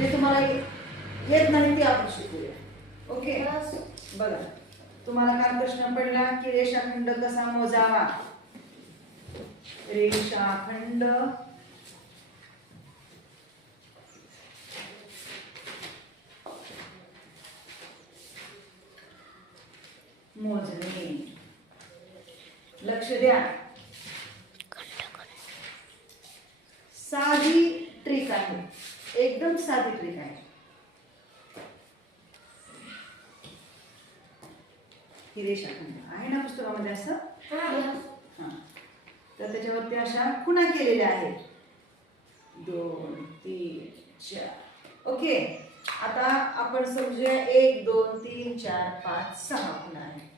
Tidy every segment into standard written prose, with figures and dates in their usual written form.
जे तुम्हाला येत नाही ते आपण शिकूया. ओके, बघा तुम्हाला काय प्रश्न पडला की रेषाखंड कसा मोजावा. रेषाखंड मोजणे. लक्ष द्या, साधी ट्रिक आहे, एकदम साधी ट्रिक आहे. ही रेषाखंड आहे ना पुस्तकामध्ये असं. हा, तर त्याच्यावरती अशा खुणा केलेल्या आहेत 2 3 4. ओके, आता आपण समजूया 1 2 3 4 5 6 खुणा आहेत.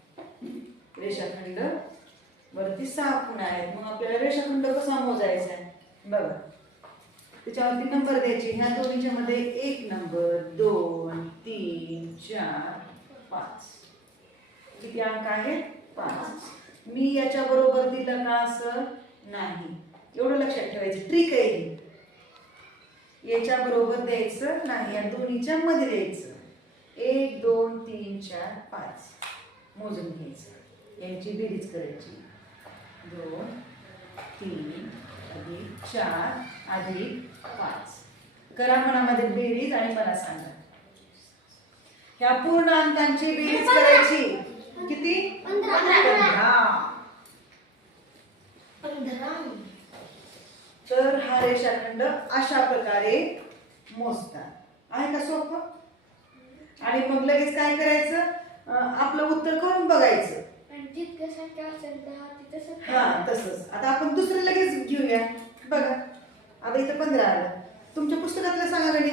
रेषाखंड वरती 6 खुणा आहेत. मग आपल्याला रेषाखंड कसा मोजायचा आहे बघा. त्याच्यावरती नंबर द्यायचे. ह्या दोन्हीच्या मध्ये 1 नंबर, 2 3 4 5. किती अंक आहेत? 5. मी याच्या बरोबर दिलं का असं नाही, एवढं लक्षात ठेवायचं. ट्रिक आहे ही. याच्या बरोबर द्यायचं नाही, या दोन्हीच्या मध्ये द्यायचं. 1 2 3 4 5 मोजून घ्यायचं. यांची बेरीज करायची. 2 3 अधिक 4 अधिक 5. करा मनामध्ये बेरीज आणि मला सांगा. ह्या पूर्ण अंकांची बेरीज करायची. किती? 15. तर हा रेषाखंड अशा प्रकारे मोजतात. आहे का सोपं? आणि मग लगेच काय करायचं, आपलं उत्तर करून बघायचं. हा तसंच. आता आपण दुसरं लगेच घेऊया. बघा आता इथं 15 आलं. तुमच्या पुस्तकातलं सांगा गणित.